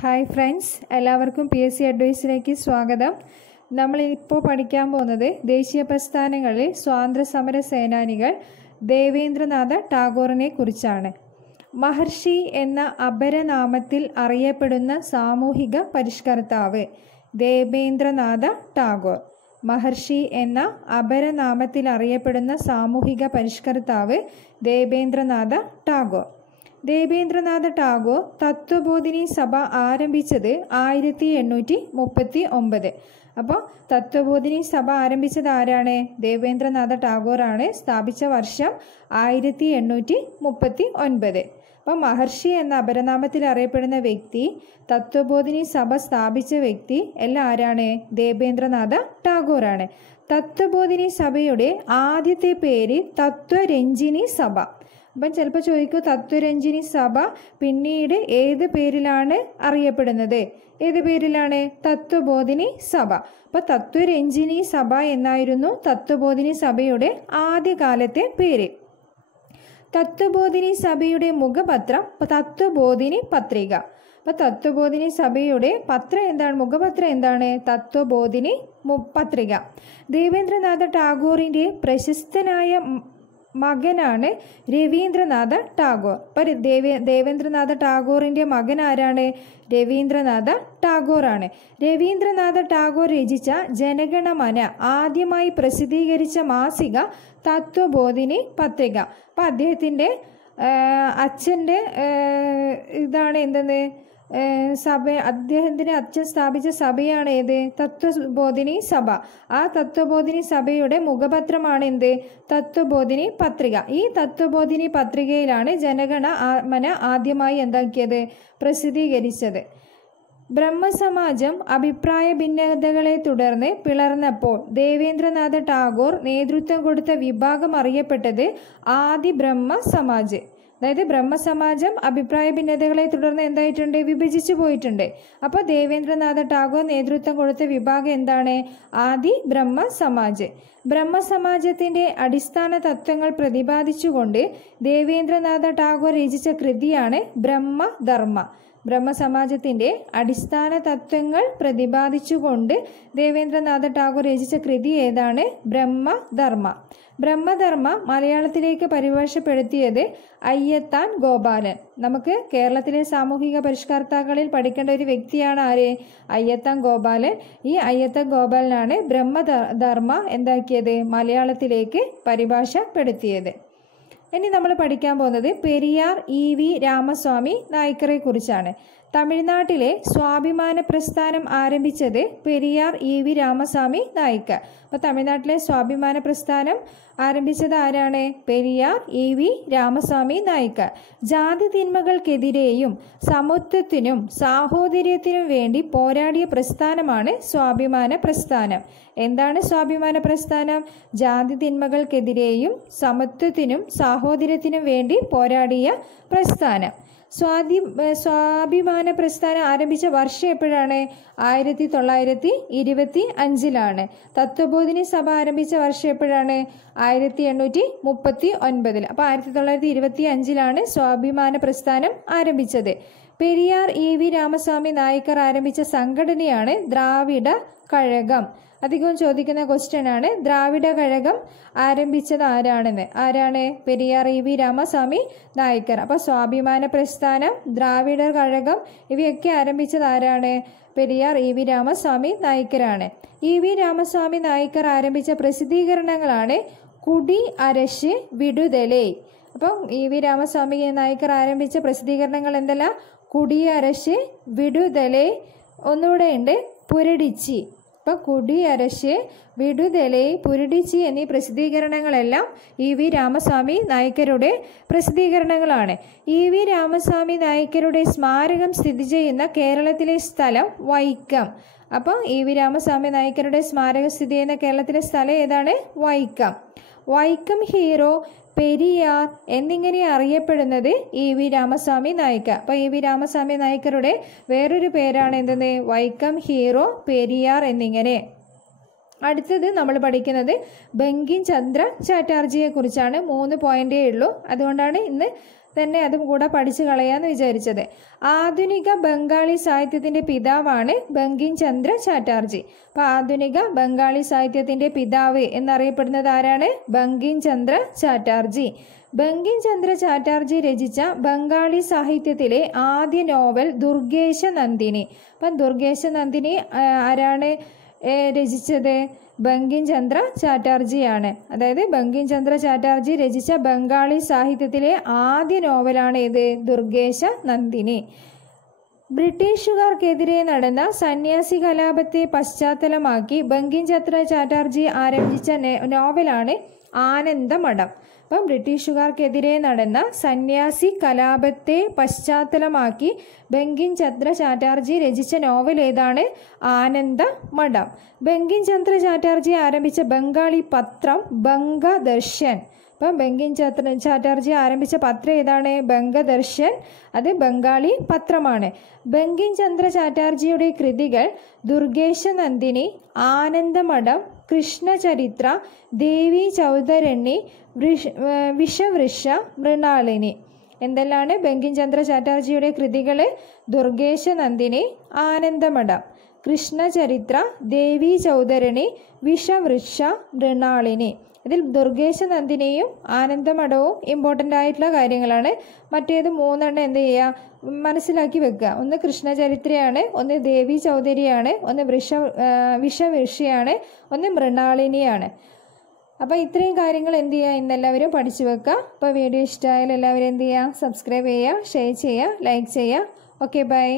Hi friends, എല്ലാവർക്കും PSC അഡ്വൈസിലേക്ക് സ്വാഗതം. നമ്മളിപ്പോൾ പഠിക്കാൻ പോകുന്നത് ദേശീയ പ്രസ്ഥാനങ്ങളിൽ സ്വാതന്ത്ര്യ സമര സേനാനികൾ ദേവേന്ദ്രനാഥ ടാഗോറിനെ കുറിച്ചാണ്. മഹർഷി എന്ന അപരനാമത്തിൽ അറിയപ്പെടുന്ന സാമൂഹിക പരിഷ്കർത്താവ് ദേവേന്ദ്രനാഥ ടാഗോർ. മഹർഷി എന്ന അപരനാമത്തിൽ അറിയപ്പെടുന്ന സാമൂഹിക പരിഷ്കർത്താവ് ദേവേന്ദ്രനാഥ ടാഗോർ. ദേവേന്ദ്രനാഥ ടാഗോർ തത്വബോധിനി സഭ ആരംഭിച്ചത് 1839. അപ്പോൾ തത്വബോധിനി സഭ ആരംഭിച്ചത് ആരാണ്? ദേവേന്ദ്രനാഥ ടാഗോറാണ്. സ്ഥാപിച്ച വർഷം 1839. അപ്പോൾ മഹർഷി എന്ന അപരനാമത്തിൽ അറിയപ്പെടുന്ന വ്യക്തി, തത്വബോധിനി സഭ സ്ഥാപിച്ച വ്യക്തി എല്ലാം ആരാണ്? ദേവേന്ദ്രനാഥ ടാഗോറാണ്. തത്വബോധിനി സഭയുടെ ആദ്യത്തെ പേര് തത്വരഞ്ജിനി സഭ. അപ്പം ചിലപ്പോൾ ചോദിക്കും, തത്വരഞ്ജിനി സഭ പിന്നീട് ഏത് പേരിലാണ് അറിയപ്പെടുന്നത്? ഏത് പേരിലാണ്? തത്വബോധിനി സഭ. അപ്പോൾ തത്വരഞ്ജിനി സഭ എന്നായിരുന്നു തത്വബോധിനി സഭയുടെ ആദ്യകാലത്തെ പേര്. തത്വബോധിനി സഭയുടെ മുഖപത്രം തത്വബോധിനി പത്രിക. അപ്പോൾ തത്വബോധിനി സഭയുടെ പത്രം എന്താണ്? മുഖപത്രം എന്താണ്? തത്വബോധിനി പത്രിക. ദേവേന്ദ്രനാഥ ടാഗോറിൻ്റെ പ്രശസ്തനായ മകനാണ് രവീന്ദ്രനാഥ ടാഗോർ. അപ്പോൾ ദേവേന്ദ്രനാഥ ടാഗോറിൻ്റെ മകൻ ആരാണ്? രവീന്ദ്രനാഥ ടാഗോറാണ്. രവീന്ദ്രനാഥ ടാഗോർ രചിച്ച ജനഗണമന ആദ്യമായി പ്രസിദ്ധീകരിച്ച മാസിക തത്വബോധിനി പത്രിക. അപ്പം അദ്ദേഹത്തിൻ്റെ അച്ഛൻ്റെ ഇതാണ് എന്തെന്ന് സഭ. അദ്ദേഹത്തിൻ്റെ അച്ഛൻ സ്ഥാപിച്ച സഭയാണ് ഏത്? തത്വബോധിനി സഭ. ആ തത്വബോധിനി സഭയുടെ മുഖപത്രമാണ് എന്ത്? തത്വബോധിനി പത്രിക. ഈ തത്വബോധിനി പത്രികയിലാണ് ജനഗണമന ആദ്യമായി എന്താക്കിയത്? പ്രസിദ്ധീകരിച്ചത്. ബ്രഹ്മസമാജം അഭിപ്രായ ഭിന്നതകളെ തുടർന്ന് പിളർന്നപ്പോൾ ദേവേന്ദ്രനാഥ ടാഗോർ നേതൃത്വം കൊടുത്ത വിഭാഗം അറിയപ്പെട്ടത് ആദി ബ്രഹ്മസമാജ്. അതായത് ബ്രഹ്മസമാജം അഭിപ്രായ ഭിന്നതകളെ തുടർന്ന് എന്തായിട്ടുണ്ട്? വിഭജിച്ചു പോയിട്ടുണ്ട്. അപ്പോൾ ദേവേന്ദ്രനാഥ ടാഗോർ നേതൃത്വം കൊടുത്ത വിഭാഗം എന്താണ്? ആദി ബ്രഹ്മസമാജ്. ബ്രഹ്മസമാജത്തിൻ്റെ അടിസ്ഥാന തത്വങ്ങൾ പ്രതിപാദിച്ചുകൊണ്ട് ദേവേന്ദ്രനാഥ ടാഗോർ രചിച്ച കൃതിയാണ് ബ്രഹ്മധർമ്മ. ബ്രഹ്മസമാജത്തിൻ്റെ അടിസ്ഥാന തത്വങ്ങൾ പ്രതിപാദിച്ചുകൊണ്ട് ദേവേന്ദ്രനാഥ ടാഗോർ രചിച്ച കൃതി ഏതാണ്? ബ്രഹ്മധർമ്മ. ബ്രഹ്മധർമ്മ മലയാളത്തിലേക്ക് പരിഭാഷപ്പെടുത്തിയത് അയ്യത്താൻ ഗോപാലൻ. നമുക്ക് കേരളത്തിലെ സാമൂഹിക പരിഷ്കർത്താക്കളിൽ പഠിക്കേണ്ട ഒരു വ്യക്തിയാണ് ആര്? അയ്യത്താൻ ഗോപാലൻ. ഈ അയ്യത്താൻ ഗോപാലനാണ് ബ്രഹ്മധർമ്മ എന്താക്കിയത്? മലയാളത്തിലേക്ക് പരിഭാഷപ്പെടുത്തിയത്. ഇനി നമ്മൾ പഠിക്കാൻ പോകുന്നത് പെരിയാർ EV രാമസ്വാമി നായ്ക്കറെ കുറിച്ചാണ്. തമിഴ്നാട്ടിലെ സ്വാഭിമാന പ്രസ്ഥാനം ആരംഭിച്ചത് പെരിയാർ EV രാമസ്വാമി നായ്ക്കർ. അപ്പോൾ തമിഴ്നാട്ടിലെ സ്വാഭിമാന പ്രസ്ഥാനം ആരംഭിച്ചത് ആരാണ്? പെരിയാർ EV രാമസ്വാമി നായ്ക്കർ. ജാതി തിന്മകൾക്കെതിരെയും സമത്വത്തിനും സാഹോദര്യത്തിനും വേണ്ടി പോരാടിയ പ്രസ്ഥാനമാണ് സ്വാഭിമാന പ്രസ്ഥാനം. എന്താണ് സ്വാഭിമാന പ്രസ്ഥാനം? ജാതി തിന്മകൾക്കെതിരെയും സമത്വത്തിനും സാഹോദര്യത്തിനും വേണ്ടി പോരാടിയ പ്രസ്ഥാനം. സ്വാഭിമാന പ്രസ്ഥാനം ആരംഭിച്ച വർഷം എപ്പോഴാണ്? 1925. തത്വബോധിനി സഭ ആരംഭിച്ച വർഷം എപ്പോഴാണ്? 1839. അപ്പോൾ 1925 സ്വാഭിമാന പ്രസ്ഥാനം ആരംഭിച്ചത്. പെരിയാർ EV രാമസ്വാമി നായ്ക്കർ ആരംഭിച്ച സംഘടനയാണ് ദ്രാവിഡ കഴകം. അധികവും ചോദിക്കുന്ന ക്വസ്റ്റ്യൻ ആണ്. ദ്രാവിഡ കഴകം ആരംഭിച്ചത് ആരാണെന്ന്. ആരാണ്? പെരിയാർ EV രാമസ്വാമി നായ്ക്കർ. അപ്പോൾ സ്വാഭിമാന പ്രസ്ഥാനം, ദ്രാവിഡ കഴകം ഇവയൊക്കെ ആരംഭിച്ചത് ആരാണ്? പെരിയാർ EV രാമസ്വാമി നായ്ക്കരാണ്. EV രാമസ്വാമി നായ്ക്കർ ആരംഭിച്ച പ്രസിദ്ധീകരണങ്ങളാണ് കുടി അരശ് വിടുതലേ. അപ്പം EV രാമസ്വാമി നായ്ക്കർ ആരംഭിച്ച പ്രസിദ്ധീകരണങ്ങൾ എന്തെല്ലാം? കുടി അരശ് വിടുതലേ. ഒന്നുകൂടെ ഉണ്ട്, പുരടിച്ചി. അപ്പോൾ കുടി അരശ് വിടുതലേ, പുരടിച്ചി എന്നീ പ്രസിദ്ധീകരണങ്ങളെല്ലാം EV രാമസ്വാമി നായ്ക്കരുടെ പ്രസിദ്ധീകരണങ്ങളാണ്. EV രാമസ്വാമി നായ്ക്കരുടെ സ്മാരകം സ്ഥിതി ചെയ്യുന്ന കേരളത്തിലെ സ്ഥലം വൈക്കം. അപ്പോൾ EV രാമസ്വാമി നായ്ക്കരുടെ സ്മാരകം സ്ഥിതി ചെയ്യുന്ന കേരളത്തിലെ സ്ഥലം ഏതാണ്? വൈക്കം. വൈക്കം ഹീറോ, പെരിയാർ എന്നിങ്ങനെ അറിയപ്പെടുന്നത് EV രാമസ്വാമി നായ്ക്കർ. അപ്പോൾ EV രാമസ്വാമി നായ്ക്കരുടെ വേറൊരു പേരാണ് എന്തെന്ന്? വൈക്കം ഹീറോ, പെരിയാർ എന്നിങ്ങനെ. അടുത്തത് നമ്മൾ പഠിക്കുന്നത് ബങ്കിം ചന്ദ്ര ചാറ്റർജിയെ കുറിച്ചാണ്. 3 പോയിന്റേ ഉള്ളൂ. അതുകൊണ്ടാണ് ഇന്ന് തന്നെ അതും കൂടെ പഠിച്ചു കളയാന്ന് വിചാരിച്ചത്. ആധുനിക ബംഗാളി സാഹിത്യത്തിൻ്റെ പിതാവാണ് ബങ്കിം ചന്ദ്ര ചാറ്റർജി. അപ്പോൾ ആധുനിക ബംഗാളി സാഹിത്യത്തിൻ്റെ പിതാവ് എന്നറിയപ്പെടുന്നത് ആരാണ്? ബങ്കിം ചന്ദ്ര ചാറ്റർജി. ബങ്കിം ചന്ദ്ര ചാറ്റർജി രചിച്ച ബംഗാളി സാഹിത്യത്തിലെ ആദ്യ നോവൽ ദുർഗേശ നന്ദിനി. അപ്പം ദുർഗേശ നന്ദിനി ആരാണ് രചിച്ചത്? ബങ്കിം ചന്ദ്ര ചാറ്റർജിയാണ്. അതായത് ബങ്കിം ചന്ദ്ര ചാറ്റർജി രചിച്ച ബംഗാളി സാഹിത്യത്തിലെ ആദ്യ നോവലാണ് ഏത്? ദുർഗേശ നന്ദിനി. ബ്രിട്ടീഷുകാർക്കെതിരെ നടന്ന സന്യാസി കലാപത്തെ പശ്ചാത്തലമാക്കി ബങ്കിം ചന്ദ്ര ചാറ്റർജി ആരംഭിച്ച നോവലാണ് ആനന്ദമഠം. അപ്പം ബ്രിട്ടീഷുകാർക്കെതിരെ നടന്ന സന്യാസി കലാപത്തെ പശ്ചാത്തലമാക്കി ബങ്കിം ചന്ദ്ര ചാറ്റർജി രചിച്ച നോവൽ ഏതാണ്? ആനന്ദമഠം. ബങ്കിം ചന്ദ്ര ചാറ്റർജി ആരംഭിച്ച ബംഗാളി പത്രം ബംഗദർശൻ. അപ്പം ബങ്കിം ചന്ദ്ര ചാറ്റർജി ആരംഭിച്ച പത്രം ഏതാണ്? ബംഗദർശൻ. അത് ബംഗാളി പത്രമാണ്. ബങ്കിം ചന്ദ്ര ചാറ്റർജിയുടെ കൃതികൾ ദുർഗേശ നന്ദിനി, ആനന്ദമഠം, കൃഷ്ണചരിത്ര, ദേവി ചൗധരണി, വിഷവൃഷ, മൃണാളിനി. എന്തെല്ലാണ് ബങ്കിം ചന്ദ്ര ചാറ്റർജിയുടെ കൃതികൾ? ദുർഗേശ നന്ദിനി, ആനന്ദമഠം, കൃഷ്ണചരിത്ര, ദേവി ചൗധരണി, വിഷവൃഷ, മൃണാളിനി. ഇതിൽ ദുർഗേശ നന്ദിനിയും ആനന്ദമഠവും ഇമ്പോർട്ടൻ്റ് ആയിട്ടുള്ള കാര്യങ്ങളാണ്. മറ്റേത് മൂന്നെണ്ണം എന്ത് ചെയ്യുക? മനസ്സിലാക്കി വെക്കുക. ഒന്ന് കൃഷ്ണചരിത്രയാണ്, ഒന്ന് ദേവി ചൗധരിയാണ്, ഒന്ന് വിഷവൃഷയാണ്, ഒന്ന് മൃണാളിനിയാണ്. അപ്പോൾ ഇത്രയും കാര്യങ്ങൾ എന്ത് ചെയ്യുക? ഇന്നെല്ലാവരും പഠിച്ചു വെക്കുക. അപ്പോൾ വീഡിയോ ഇഷ്ടമായാലും എല്ലാവരും എന്ത് ചെയ്യുക? സബ്സ്ക്രൈബ് ചെയ്യുക, ഷെയർ ചെയ്യുക, ലൈക്ക് ചെയ്യുക. Okay, by.